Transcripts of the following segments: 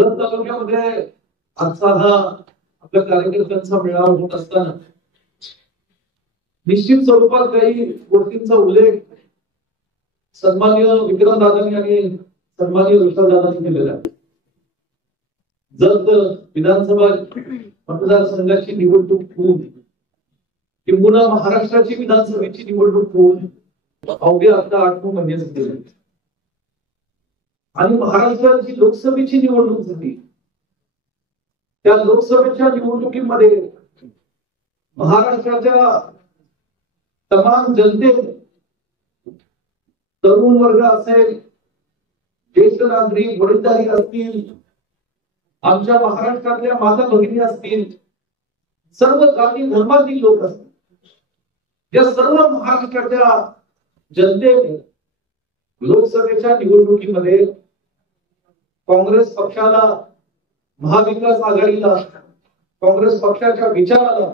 जत तालुक्यामध्ये आजचा हा आपल्या कार्यकर्त्यांचा मेळावा होत असताना निश्चित स्वरूपात काही गोष्टींचा उल्लेख सन्माननीय विक्रमदादांनी आणि सन्माननीय विशालदादांनी केलेला आहे. जत विधानसभा मतदारसंघाची निवडणूक होऊन किंबहुना महाराष्ट्राची विधानसभेची निवडणूक होऊन अवघे आता 8-9 महिने झाले आणि महाराष्ट्राची लोकसभेची निवडणूक झाली. त्या लोकसभेच्या निवडणुकीमध्ये महाराष्ट्राच्या तमाम जनतेने तरुण वर्ग असेल, ज्येष्ठ नागरिक, वडीलधारी असतील, आमच्या महाराष्ट्रातल्या माता भगिनी असतील, सर्व जाती धर्मातील लोक असतील, या सर्व महाराष्ट्राच्या जनतेने लोकसभेच्या निवडणुकीमध्ये काँग्रेस पक्षाला, महाविकास आघाडीला, काँग्रेस पक्षाच्या विचाराला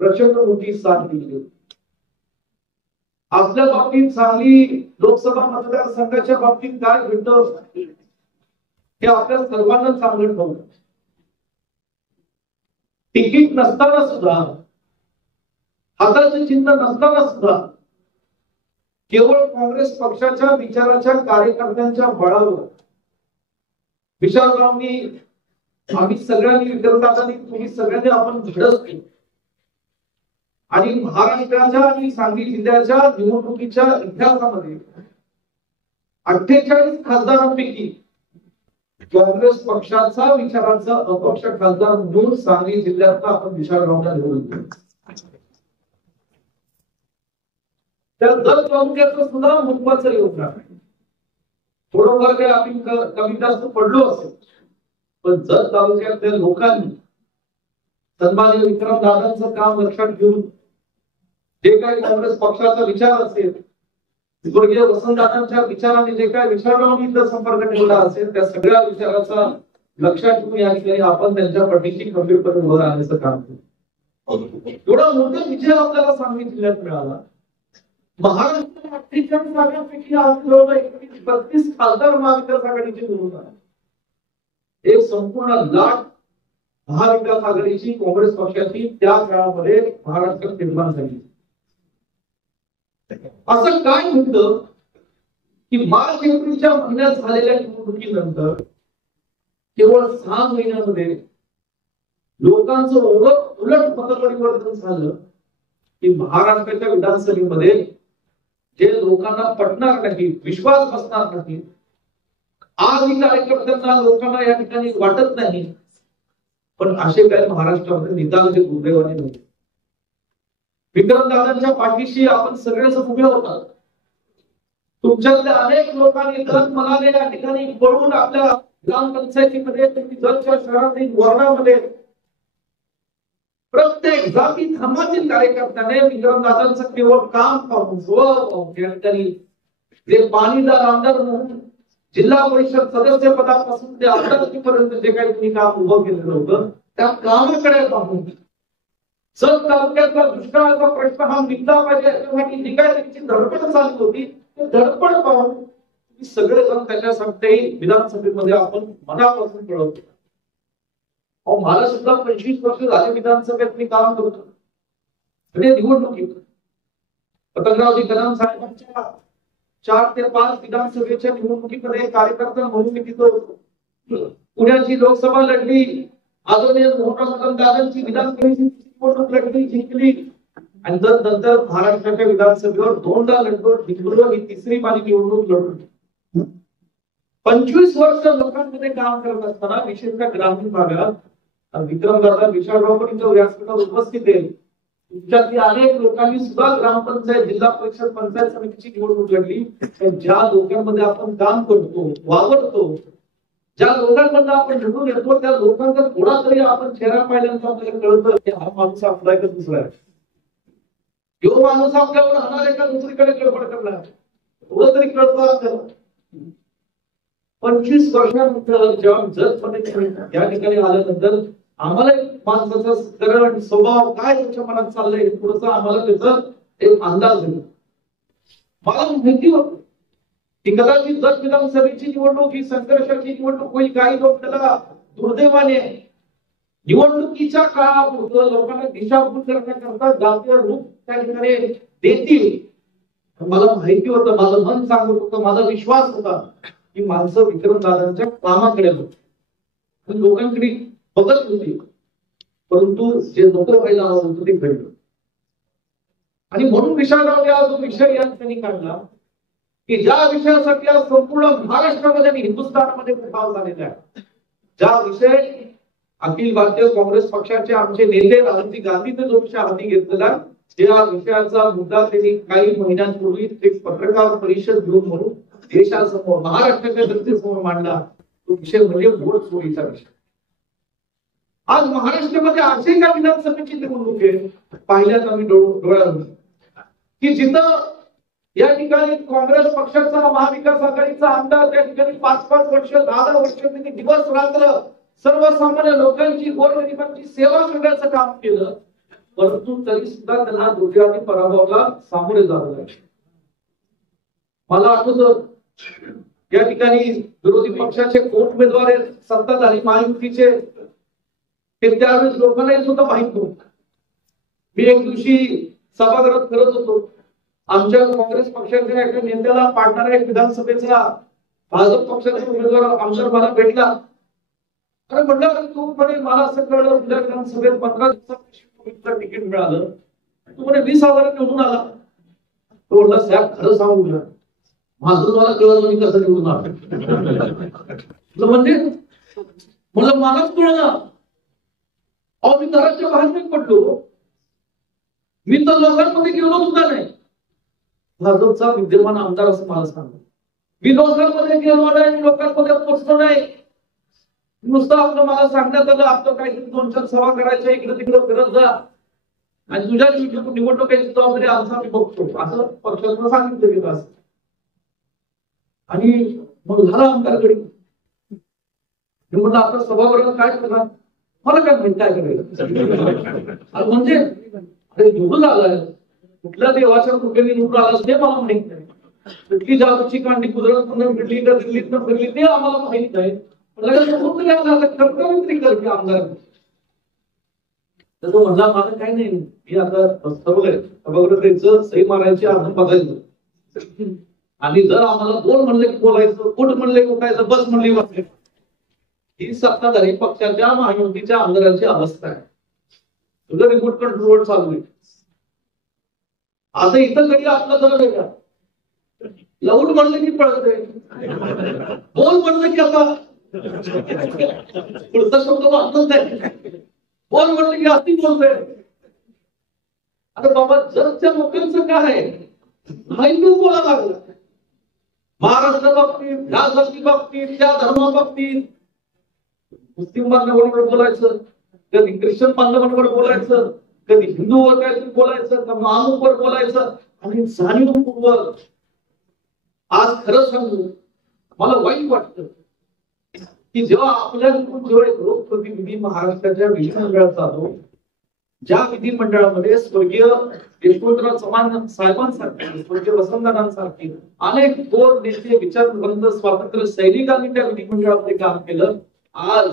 प्रचंड मोठी साथ दिली. आपल्या बाबतीत सांगली लोकसभा मतदारसंघाच्या बाबतीत काय घडलं हे आपल्या सर्वांना चांगलं ठाऊक. तिकीट नसताना सुद्धा, हाताचे चिन्ह नसताना सुद्धा केवळ काँग्रेस पक्षाच्या विचाराच्या कार्यकर्त्यांच्या बळावर विशालरावनी, आम्ही सगळ्यांनी, विक्रमदादांनी, तुम्ही सगळ्यांनी आपण धडक केली आणि महाराष्ट्राच्या आणि सांगली जिल्ह्याच्या निवडणुकीच्या इतिहासामध्ये 48 खासदारांपैकी काँग्रेस पक्षाचा विचाराचा अपक्ष खासदार म्हणून सांगली जिल्ह्यात आपण विशालरावला निवडून. त्या जत तालुक्याचं सुद्धा महत्वाचं योगदान आहे. थोडंफार काही आपण कमी जास्त पडलो असेल, पण जत तालुक्यातल्या लोकांनी सन्माननीय विक्रमदादांचं काम लक्षात घेऊन जे काही काँग्रेस पक्षाचा विचार असेल, स्वर्गीय वसंतदादांच्या विचाराने जे काही विचारांनी इथं संपर्क ठेवला असेल, त्या सगळ्या विचाराचा लक्षात ठेवून या ठिकाणी आपण त्यांच्या पाठीशी खंबीरपणे उभं राहण्याचं काम केलं. एवढा मोठा विजय आपल्याला सांगली जिल्ह्यात मिळाला. महाराष्ट्र 48 जागांपैकी आज 32 खासदार महाविकास आघाडीचे निवडून आले. एक संपूर्ण लाट महाविकास आघाडीची, काँग्रेस पक्षाची त्या काळामध्ये महाराष्ट्रात निर्माण झाली. असं काय होतं की मार्च एप्रिलच्या महिन्यात झालेल्या निवडणुकीनंतर केवळ 6 महिन्यामध्ये लोकांचं उलट मतपरिवर्तन झालं की महाराष्ट्राच्या विधानसभेमध्ये जे लोकांना पटणार नाही, विश्वास बसणार नाही, आजही कार्यकर्त्यांना, लोकांना या ठिकाणी वाटत नाही, पण असे काही महाराष्ट्रामध्ये निदान जे दुर्दैवाने नव्हते. विक्रमदादांच्या पाठीशी आपण सगळेच उभे होतात. तुमच्यातल्या अनेक लोकांनी जत मनाने या ठिकाणी पळून आपल्या ग्रामपंचायतीमध्ये, जतच्या शहरातील वॉर्डामध्ये प्रत्येक जाती धर्मातील कार्यकर्त्याने विक्रमदादांचं केवळ काम पाहून या ठिकाणी जे पाणीदार आमदार म्हणून जिल्हा परिषद सदस्य पदापासून ते आमदारकीपर्यंत जे काही तुम्ही काम उभं केलेलं होतं, त्या कामाकडे पाहून जत तालुक्यातला दुष्काळाचा प्रश्न हा मिटला पाहिजे याच्यासाठी जी काय त्यांची धडपड चालू होती, ते धडपड पाहून सगळेजण त्याच्यासाठी विधानसभेमध्ये आपण मनापासून कळवतो. मला सुद्धा 25 वर्ष झाले विधानसभेत मी काम करतो. म्हणजे निवडणुकीत पतंगरावजी कदम साहेबांच्या 4 ते 5 विधानसभेच्या निवडणुकीमध्ये कार्यकर्ता म्हणून मी तिथं होतो. पुण्याची लोकसभा लढली, आदरणीय मोहनदादांची विधानसभेची निवडणूक लढली, जिंकली आणि नंतर महाराष्ट्राच्या विधानसभेवर 2दा लढलो, जिंकलो. ही 3री माझी निवडणूक लढली. 25 वर्ष लोकांमध्ये काम करत असताना विशेषतः ग्रामीण भागात विक्रमदादा, विशालराव पण इथं व्यासपीठावर उपस्थित आहे. तुमच्यातल्या अनेक लोकांनी सुद्धा ग्रामपंचायत, जिल्हा परिषद, पंचायत समितीची निवडणूक लढली. ज्या लोकांमध्ये आपण काम करतो, वावरतो, ज्या लोकांमधून आपण निवडून येतो, त्या लोकांचा थोडा तरी आपण चेहरा पाहिल्यानंतर आपल्याला कळतं की हा माणूस आपला आहे का दुसरा आहे. जो माणूस आपल्यावर राहणार आहे का दुसरीकडे गडबड करणार, थोडं तरी कळतं आपल्याला. 25 वर्षानंतर जेव्हा जतमध्ये या ठिकाणी आल्यानंतर आम्हाला एक माणसाचा करण, स्वभाव काय त्याच्या मनात चाललंय थोडंसं आम्हाला त्याचा एक अंदाज येतो. मला माहिती होतं की कदाचित जत विधानसभेची निवडणूक ही संघर्षाची निवडणूक होईल, काही लोक त्याला दुर्दैवाने निवडणुकीच्या काळापुरतं लोकांना दिशाभूल करण्याकरता जातीय रूप त्या ठिकाणी देतील. मला माहिती होतं, माझं मन सांगत होतं, माझा विश्वास होता की माणसं विक्रमदादांच्या कामाकडे होती, लोकांकडे बघत होती, परंतु जे नको व्हायला हवं होतं ते घडलं. आणि म्हणून विशालराव हा जो विषय या त्यांनी काढला की ज्या विषयासाठी आज संपूर्ण महाराष्ट्रामध्ये आणि हिंदुस्थानमध्ये प्रभाव झालेला आहे, ज्या विषय अखिल भारतीय काँग्रेस पक्षाचे आमचे नेते राहुल गांधीने जो विषय हाती घेतलेला, त्या विषयाचा मुद्दा त्यांनी काही महिन्यांपूर्वी एक पत्रकार परिषद घेऊन म्हणून देशासमोर महाराष्ट्राच्या जनतेसमोर मांडला. तो विषय म्हणजे वोट चोरीचा विषय. आज महाराष्ट्रामध्ये असे काय विधानसभेची निवडणूक आहे पाहिल्यात आम्ही डोळ्यावर की जिथं या ठिकाणी काँग्रेस पक्षाचा महाविकास आघाडीचा आमदार त्या ठिकाणी 5-5 वर्ष 10-10 वर्ष त्यांनी दिवस रात्र सर्वसामान्य लोकांची गोरगरिबांची सेवा करण्याचं काम केलं, परंतु तरी सुद्धा त्यांना दुर्दैवी पराभवाला सामोरे जावं लागलं. मला आठवतं या ठिकाणी विरोधी पक्षाचे कोण उमेदवार आहेत सत्ताधारी महायुतीचे, ते त्यावेळेस लोकांना सुद्धा माहित नव्हतं. मी एक दिवशी सभागृहात करत होतो, आमच्या काँग्रेस पक्षाच्या एका नेत्याला पाडणारा एक विधानसभेचा भाजप पक्षाचा उमेदवार आमदार मला भेटला. अरे म्हटलं, तू म्हणे मला असं कळलं तुझ्या विधानसभेत 15 दिवसात तिकीट मिळालं, तू म्हणे 20,000 निवडून आला. तो म्हटला, साहेब खरं सांगू ना, माझं मला कळलं मी कसं निवडून आलं. म्हणजे म्हटलं मलाच कळलं. अहो मी घराच्या बाहेर नाही पडलो, मी तर लोकांमध्ये गेलो सुद्धा नाही. भाजपचा विद्यमान आमदार असं मला सांगतो, मी लोकांमध्ये गेलो नाही, लोकांमध्ये पोहोचलो नाही. नुसतं आपलं मला सांगण्यात आलं आपलं काहीतरी 2-4 सभा करायच्या इकडे तिकडे फिरत जा आणि तुझ्या निवडणुकीची जबाबदारी आमचा मी बघतो असं पक्षानं सांगितलं गेलं असं. आणि मग झाला आमदारकडे म्हटलं आपलं सभागृहात काय करणार, मला काय माहिती काय करायचं. म्हणजे अरे निवडून आलाय, कुठल्या देवाच्या कृपेने निवडून आला ते मला माहित नाही, कुठली जादूची कांडी गुजरातमधून फिरली का दिल्लीतनं फिरली ते आम्हाला माहित नाही. आमदार तो म्हणला माझं काही नाही, मी आता ठरवलंय सभागृहाचं सही मारायची अर्ज बघायचं आणि जर आम्हाला बोल म्हणले की बोलायचं, कुठ म्हणले उठायचं, बस म्हणली वाचायचं. ही सत्ताधारी पक्षाच्या महायुतीच्या आमदारांची अवस्था आहे. तुझं रिमोट कंट्रोल चालू आहे. आता इथं कधी आपलं जरा वेगळा लाऊड म्हणलं की पळतंय, बोल म्हणलं की आता पुढचा शब्द वाचत नाही, बोल म्हणलं की अति बोलतोय. अरे बाबा जगच्या लोकांचं काय आहे, माहिती बोला लागलं. महाराष्ट्र बाबतीत, ह्या जाती बाबतीत, त्या धर्मा बाबतीत मुस्लिम बांधवांवर बोलायचं, कधी ख्रिश्चन बांधवांवर बोलायचं, कधी हिंदूवर काहीतरी बोलायचं, कधी महामुखवर बोलायचं. आणि जाणीवपूर्वक आज खरं सांगू मला वाईट वाटतं की जेव्हा आपल्या जेव्हा एक लोकप्रतिनिधी महाराष्ट्राच्या विधिमंडळात जातो, ज्या विधिमंडळामध्ये स्वर्गीय यशवंतराव चव्हाण साहेबांसारखे, स्वर्गीय वसंतदादांसारखे अनेक थोर नेते, विचारवंत, स्वातंत्र्य सैनिकांनी त्या विधिमंडळामध्ये काम केलं. आज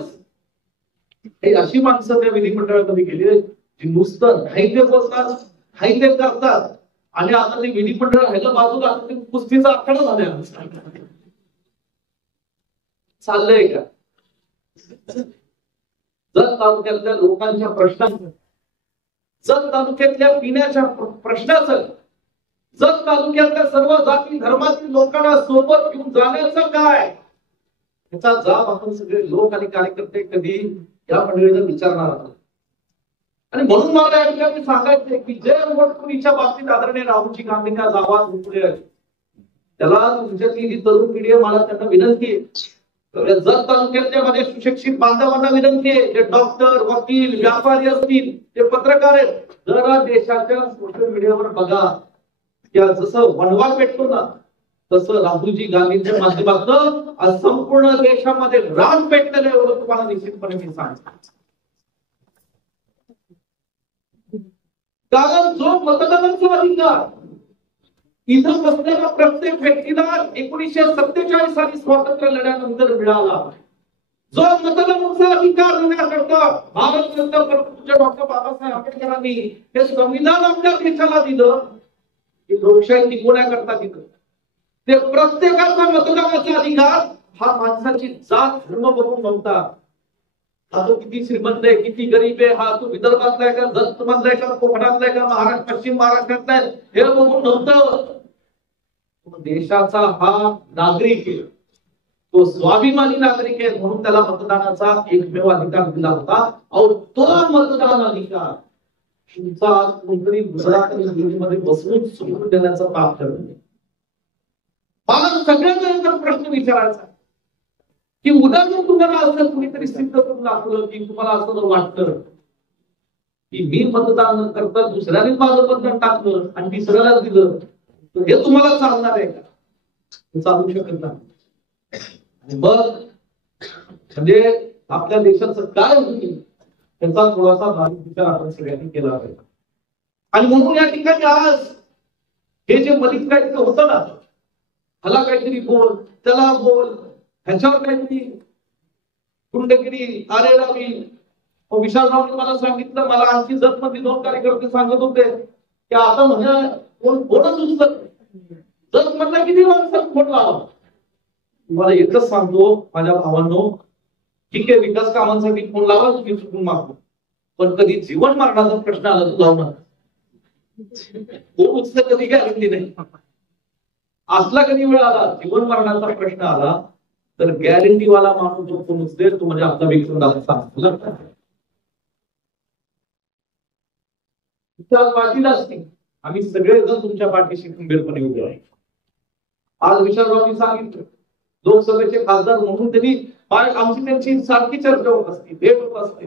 हे अशी माणसं त्या विधिमंडळामध्ये गेली जी नुसतं नाही ते बोलतात, नाही ते करतात आणि आता ते विधिमंडळ ह्याला बाजूला कुस्तीचा आखाडा झाला. चाललंय का? जत तालुक्यातल्या लोकांच्या प्रश्नांचं, जत तालुक्यातल्या पिण्याच्या प्रश्नाचं, जत तालुक्यातल्या सर्व जाती धर्मातील लोकांना सोबत घेऊन जाण्याचं काय, याचा जाब आपण सगळे लोक आणि कार्यकर्ते कधी या मंडळीला विचारणार आहोत. आणि म्हणून मला या ठिकाणी सांगायचंय की जे वोटकुणीच्या बाबतीत आदरणीय राहुलजी गांधींना आवाज उठले त्याला तुमच्यातली जी तरुण पिढी आहे, मला त्यांना विनंती आहे, जत तालुक्यातल्या माझ्या सुशिक्षित बांधवांना विनंती आहे, जे डॉक्टर, वकील, व्यापारी असतील, जे पत्रकार आहेत, जरा देशाच्या सोशल मीडियावर बघा, त्या जसं वनवास भेटतो ना तसं राहुलजी गांधींच्या माध्यमातून आज संपूर्ण देशामध्ये रान पेटलेलं एवढं तुम्हाला निश्चितपणे मी सांगतो. कारण जो मतदानाचा अधिकार इथं बसलेल्या प्रत्येक व्यक्तीला 1947 साली स्वातंत्र्य लढ्यानंतर मिळाला जो मतदानाचा अधिकार देण्याकरता भारतरत्न परमपूज्य डॉक्टर बाबासाहेब आंबेडकरांनी हे संविधान आपल्या देशाला दिलं, की लोकशाही टिकवण्याकरता दिलं. ते प्रत्येकाचा मतदानाचा अधिकार हा माणसाची जात धर्म बघून नव्हता. हा तो किती श्रीमंत आहे, किती गरीब आहे, हा तो विदर्भातला आहे का, जत मधला आहे का, कोकणातला आहे का, महाराष्ट्र पश्चिम महाराष्ट्रातला आहे, हे बघून नव्हतं. देशाचा हा नागरिक आहे, तो स्वाभिमानी नागरिक आहे, म्हणून त्याला मतदानाचा एकमेव अधिकार दिला होता. और तो मतदान अधिकार तुमचा कोणतरी मध्ये बसवून सोडून देण्याचा पाप करतो. मला सगळ्यांना प्रश्न विचारायचा की उद्या जर तुम्हाला असं कुणीतरी सिद्ध करून दाखवलं की तुम्हाला असं वाटतं की मी मतदान न करता दुसऱ्याने माझं मतदान टाकलं आणि तिसऱ्याला दिलं, तर हे तुम्हाला चालणार आहे का? चालू शकत नाही. आणि मग म्हणजे आपल्या देशाचं काय होईल त्याचा थोडासा बारीक विचार आपण सगळ्यांनी केला पाहिजे. आणि म्हणून या ठिकाणी आज हे जे मलिक काहीतरी होतं ना, ह्याला काहीतरी बोल, त्याला बोल, ह्याच्यावर काहीतरी गुंडगिरी, अरे रावी. विशालरावने मला सांगितलं, मला आणखी जत मध्ये 2 कार्यकर्ते सांगत होते की आता म्हणजे कोण फोनच उचलत जत मधला किती माणसात फोन लावा. तुम्हाला एकच सांगतो माझ्या भावांनो, ठीक आहे विकास कामांसाठी फोन लावा, तुम्ही चुकून मागतो, पण कधी जीवन मरणाचा प्रश्न आला तर लावणार फोन उचल, कधी गॅरंटी नाही. असला कधी वेळ आला जीवन मरणाचा प्रश्न आला तर गॅरंटी वाला माणूस जो फोन उचलेल तो म्हणजे आपला विक्रम पाठीला असते. आम्ही सगळेजण तुमच्या पाठीशी खंबीरपणे उभे आहे. आज विशालरावनी सांगितलं लोकसभेचे खासदार म्हणून त्यांनी आमची त्यांची सारखी चर्चा होत असते, भेट होत असते.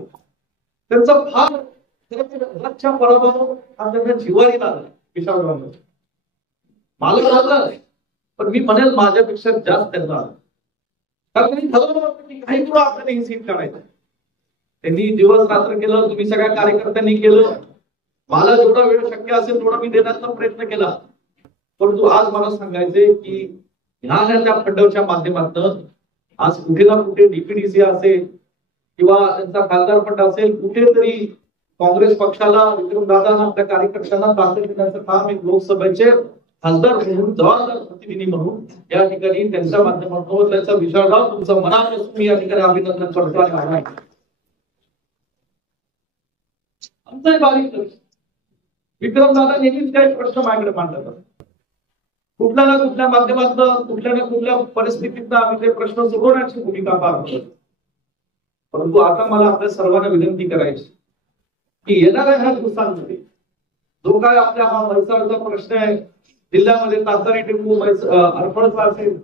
त्यांचा फार पराभव हा त्यांच्या जिवारी लागला विशालराव. मला झालं पण मी म्हणेल माझ्यापेक्षा जास्त त्यांना आलं, कारण त्यांनी ठरवलं की काही तुला आपल्याला ही सीट काढायचं. त्यांनी दिवस रात्र केलं, तुम्ही सगळ्या कार्यकर्त्यांनी केलं. मला जेवढा वेळ शक्य असेल तेवढा मी देण्याचा प्रयत्न केला. परंतु आज मला सांगायचंय की ह्या फंडाच्या माध्यमातून आज कुठे ना कुठे डीपीडीसी असेल किंवा त्यांचा खासदार फंड असेल, कुठेतरी काँग्रेस पक्षाला, विक्रमदादांना, आपल्या कार्यकर्त्यांना ताकद देण्याचं काम एक लोकसभेचे खासदार म्हणून, जबाबदार प्रतिनिधी म्हणून या ठिकाणी त्यांच्या माध्यमातून त्याचा विचारधारा तुमचा मनापासून मी या ठिकाणी अभिनंदन करतो. आमचा बारीक विक्रमदादा नेहमीच काही प्रश्न माझ्याकडे मांडतात. कुठल्या ना कुठल्या माध्यमातून, कुठल्या ना कुठल्या परिस्थितीत आम्ही ते प्रश्न सोडवण्याची भूमिका पार पडतो. परंतु आता मला आपल्या सर्वांना विनंती करायची की येणाऱ्या ह्या दिवसांमध्ये जो काय आपल्या हा म्हैसाळचा प्रश्न आहे, जिल्ह्यामध्ये तासारी टेंबू अर्पणचा असेल,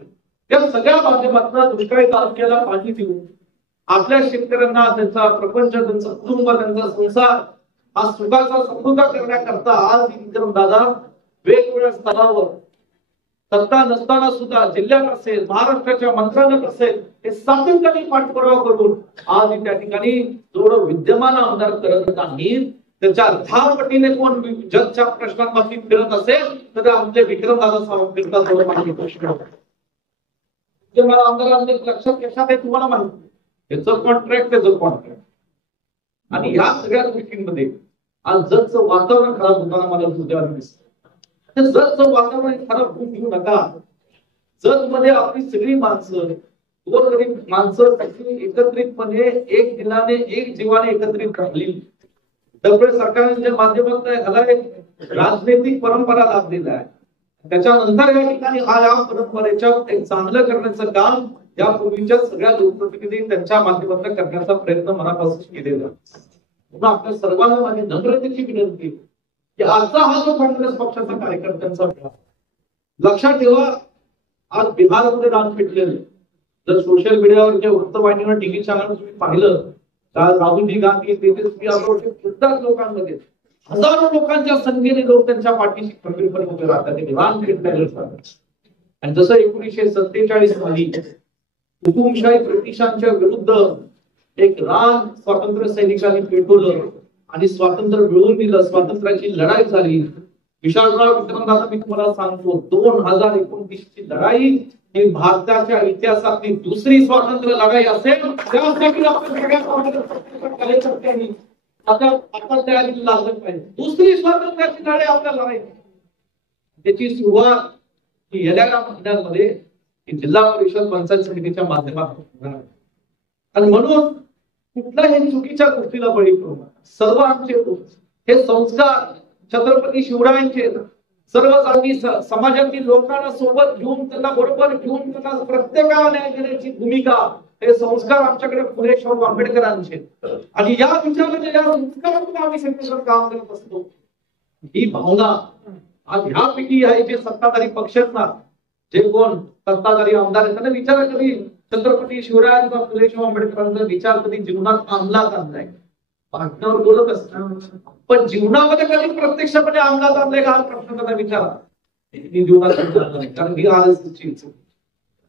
या सगळ्या माध्यमातून दुष्काळी तालुक्याला पाणी देऊन आपल्या शेतकऱ्यांना त्यांचा प्रपंच, त्यांचं कुटुंब, त्यांचा संसार हा सुखाचा समृद्ध करण्याकरता आज विक्रमदादा वेगवेगळ्या स्तरावर सत्ता नसताना सुद्धा जिल्ह्यात असेल, महाराष्ट्राच्या मंत्रालयात असेल, हे सातत्याने पाठपुरावा करून आज त्या ठिकाणी जेवढं विद्यमान आमदार करत नाहीत त्याच्या 10 पटीने कोण जगच्या प्रश्नांमध्ये फिरत असेल तर आमचे विक्रमदादा सावंत फिरतात. थोडं माहिती प्रश्न मला आमदारांनी लक्षात कशात आहे तुम्हाला माहिती, याचं कॉन्ट्रॅक्ट, त्याचं कॉन्ट्रॅक्ट. आणि या सगळ्या गोष्टींमध्ये आज जगचं वातावरण खराब होताना मला दुर्दैवाने दिसतं. जगचं वातावरण खराब होऊ देऊ नका. जग मध्ये आपली सगळी माणसं, गोरगरीब माणसं एकत्रितपणे एक दिलाने, एक जीवाने एकत्रित राहिली. दरवेळेस सरकारच्या माध्यमातून ह्याला एक राजनैतिक परंपरा लाभलेला आहे. त्याच्यानंतर या ठिकाणी या परंपरेच्या एक चांगलं करण्याचं काम यापूर्वीच्या सगळ्या लोकप्रतिनिधी त्यांच्या माध्यमातून करण्याचा प्रयत्न मनापासून केलेला. आपल्या सर्वांना माझी नम्रतेची विनंती की आजचा हा जो काँग्रेस पक्षाचा कार्यकर्त्यांचा लक्षात ठेवा, आज बिहारमध्ये रान पेटलेलं. जर सोशल मीडियावर किंवा वृत्तवाहिनीवर, टीव्ही चॅनल तुम्ही पाहिलं तर राहुल गांधी, तेजस्वी यादव लोकांमध्ये हजारो लोकांच्या संख्येने लोक त्यांच्या पाठीशी खंबीरपणे उभे राहतात. रान पेटलेलं. आणि जसं 1947 साली हुकुमशाही ब्रिटिशांच्या विरुद्ध एक रान स्वातंत्र्य सैनिकांनी पेटवलं आणि स्वातंत्र्य मिळवून दिलं, स्वातंत्र्याची लढाई झाली. विशालराव विक्रमदादा, मी तुम्हाला सांगतो 2029 ची लढाई ही भारताच्या इतिहासातली दुसरी स्वातंत्र्य लढाई असेल. त्यासाठी आपण सगळ्या कार्यकर्त्यांनी आता तयारीला लागलं पाहिजे. दुसरी स्वातंत्र्याची लढाई आपल्याला लढाई, त्याची सुरुवात ही येणाऱ्या महिन्यांमध्ये जिल्हा परिषद पंचायत समितीच्या माध्यमातून होणार आहे. आणि म्हणून कुठल्याही चुकीच्या गोष्टीला बळी पडू नका. सर्व आमचे हे संस्कार छत्रपती शिवरायांचे, सर्व जाती समाजातील लोकांना सोबत घेऊन, त्यांना बरोबर घेऊन, त्यांना प्रत्येकाला न्याय देण्याची भूमिका, हे संस्कार आमच्याकडे फुले शाहू आंबेडकरांचे. आणि या विचाराने, या संस्कारातून आम्ही सगळीकडे काम करत असतो. ही भावना आज ह्यापैकी आहे जे सत्ताधारी पक्ष आहेत ना, जे कोण सत्ताधारी आमदार आहेत, त्यांना विचार कधी छत्रपती शिवरायांचा, फुले शाहू आंबेडकरांचा विचार कधी जीवनात अंमलात आणलाय? बातम्यावर बोलत असतात, पण जीवनामध्ये कधी प्रत्यक्षपणे अंमलात आणलाय का हा प्रश्न त्यांना विचारा. मी जीवनात कारण ही आजची.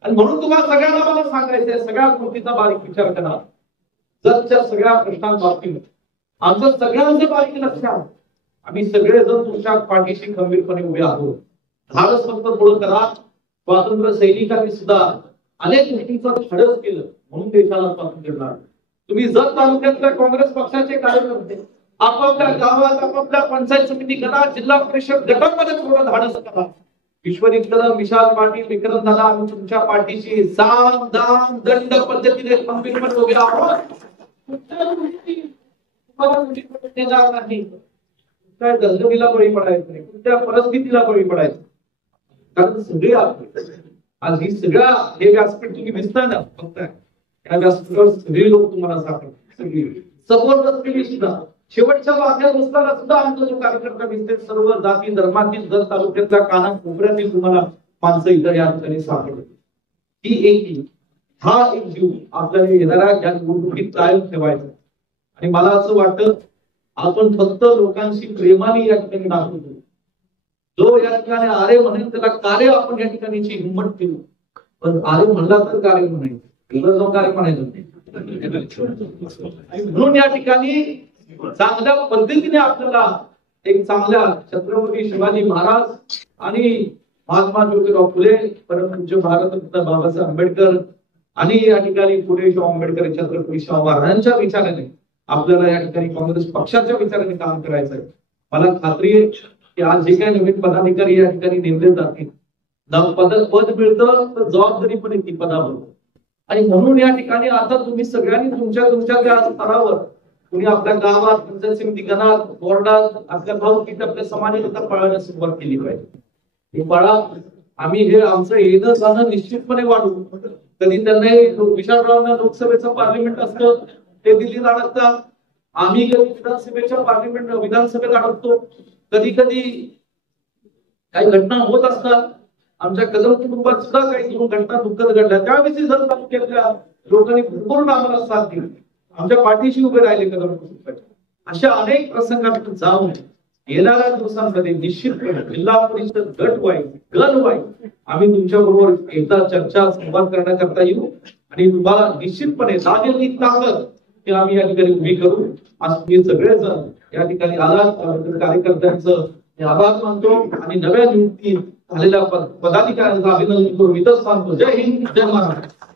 आणि म्हणून तुम्हाला सगळ्यांना मला सांगायचंय, सगळ्या गोष्टीचा बारीक विचार करा. जगच्या सगळ्या प्रश्नांबाबतीत आमचं सगळ्यांचं बारीक लक्ष आहे. आम्ही सगळेजण तुमच्या पाठीशी खंबीरपणे उभे आहोत. धाडस फक्त पुढे करा. स्वातंत्र्य सैनिकांनी सुद्धा अनेक गोष्टींचं धाडस केलं म्हणून देशाला स्वातंत्र्य मिळालं. तुम्ही जत तालुक्यातल्या काँग्रेस पक्षाचे कार्यकर्ते आपापल्या गावात, आपापल्या पंचायत समिती करा, जिल्हा परिषद गटामध्ये थोडं धाडस करा. विश्वजित कदम, विशाल पाटील, विक्रमदादा, आम्ही तुमच्या पाठीशी साम दाम दंड पद्धतीने खंबीरपणे उभे आहोत. नाही काय दलदलीला बळी पडायचं नाही, कुठल्या परिस्थितीला बळी पडायचं. कारण सगळे आज ही सगळ्या हे व्यासपीठ तुम्ही दिसताय ना, फक्त या व्यासपीठावर सगळी लोक तुम्हाला सापडतात. सगळी समोर बसलेली सुद्धा, शेवटच्या वाक्यात बसताना सुद्धा आमचा जो कार्यकर्ता दिसते, सर्व जाती धर्मातील, जत तालुक्यातल्या काना कोपऱ्यातील तुम्हाला माणसं इतर या ठिकाणी सापडतात. ही एक हा एक जीव आपल्याला येणाऱ्या या निवडणुकीत कायम ठेवायचा. आणि मला असं वाटतं आपण फक्त लोकांशी प्रेमाने या ठिकाणी दाखवतो. जो या ठिकाणी आरे म्हणेल त्याला कार्य आपण या ठिकाणीची हिंमत ठेवू. पण आरे म्हणला तर कार्य म्हणायचं, जो कार्य म्हणायचं नाही. म्हणून या ठिकाणी चांगल्या पद्धतीने आपल्याला एक चांगल्या छत्रपती शिवाजी महाराज आणि महात्मा ज्योतिराव फुले, परमपूज्य भारतरत्न बाबासाहेब आंबेडकर आणि या ठिकाणी फुले शाहू आंबेडकर, छत्रपती शाहू महाराजांच्या विचाराने आपल्याला या ठिकाणी काँग्रेस पक्षाच्या विचाराने काम करायचं आहे. मला खात्री आहे की आज जे काही नवीन पदाधिकारी या ठिकाणी नेमले जातील, पद मिळतं तर जबाबदारी पण येते पदावर. आणि म्हणून या ठिकाणी आता तुम्ही सगळ्यांनी तुमच्या त्या स्तरावर, तुम्ही आपल्या गावात, पंचायत समिती गणात, बोर्डात, आपल्या भाऊकीत, आपल्या समाजात पळायला सुरुवात केली पाहिजे. हे पळा. आम्ही हे आमचं येणं जाणं निश्चितपणे वाढवू. कधी त्यांना विशालरावांना लोकसभेचं पार्लिमेंट असतं ते दिल्लीत अडकतात, आम्ही कधी विधानसभेच्या विधानसभेत अडकतो. कधी कधी काही घटना होत असतात. आमच्या कदम कुटुंबात सुद्धा काही दोन घटना दुःखद घडल्या, त्यावेळी जर तालुक्यातल्या लोकांनी भरपूर आम्हाला साथ दिली, आमच्या पाठीशी उभे राहिले कदम कुटुंबाचे. अशा अनेक प्रसंगातून जाऊन येणाऱ्या दिवसांमध्ये निश्चितपणे जिल्हा परिषद गट वाईज, गण वाईज आम्ही तुमच्या बरोबर एकदा चर्चा संवाद करण्याकरता येऊ आणि तुम्हाला निश्चितपणे लागेल ती ताकद ते आम्ही या ठिकाणी उभी करू. आज तुम्ही सगळेजण या ठिकाणी आलात, कार्यकर्त्यांचं आभार मानतो आणि नव्या नियुक्ती झालेल्या पदाधिकाऱ्यांचं अभिनंदन करून इथंच सांगतो. जय हिंद, जय महाराष्ट्र.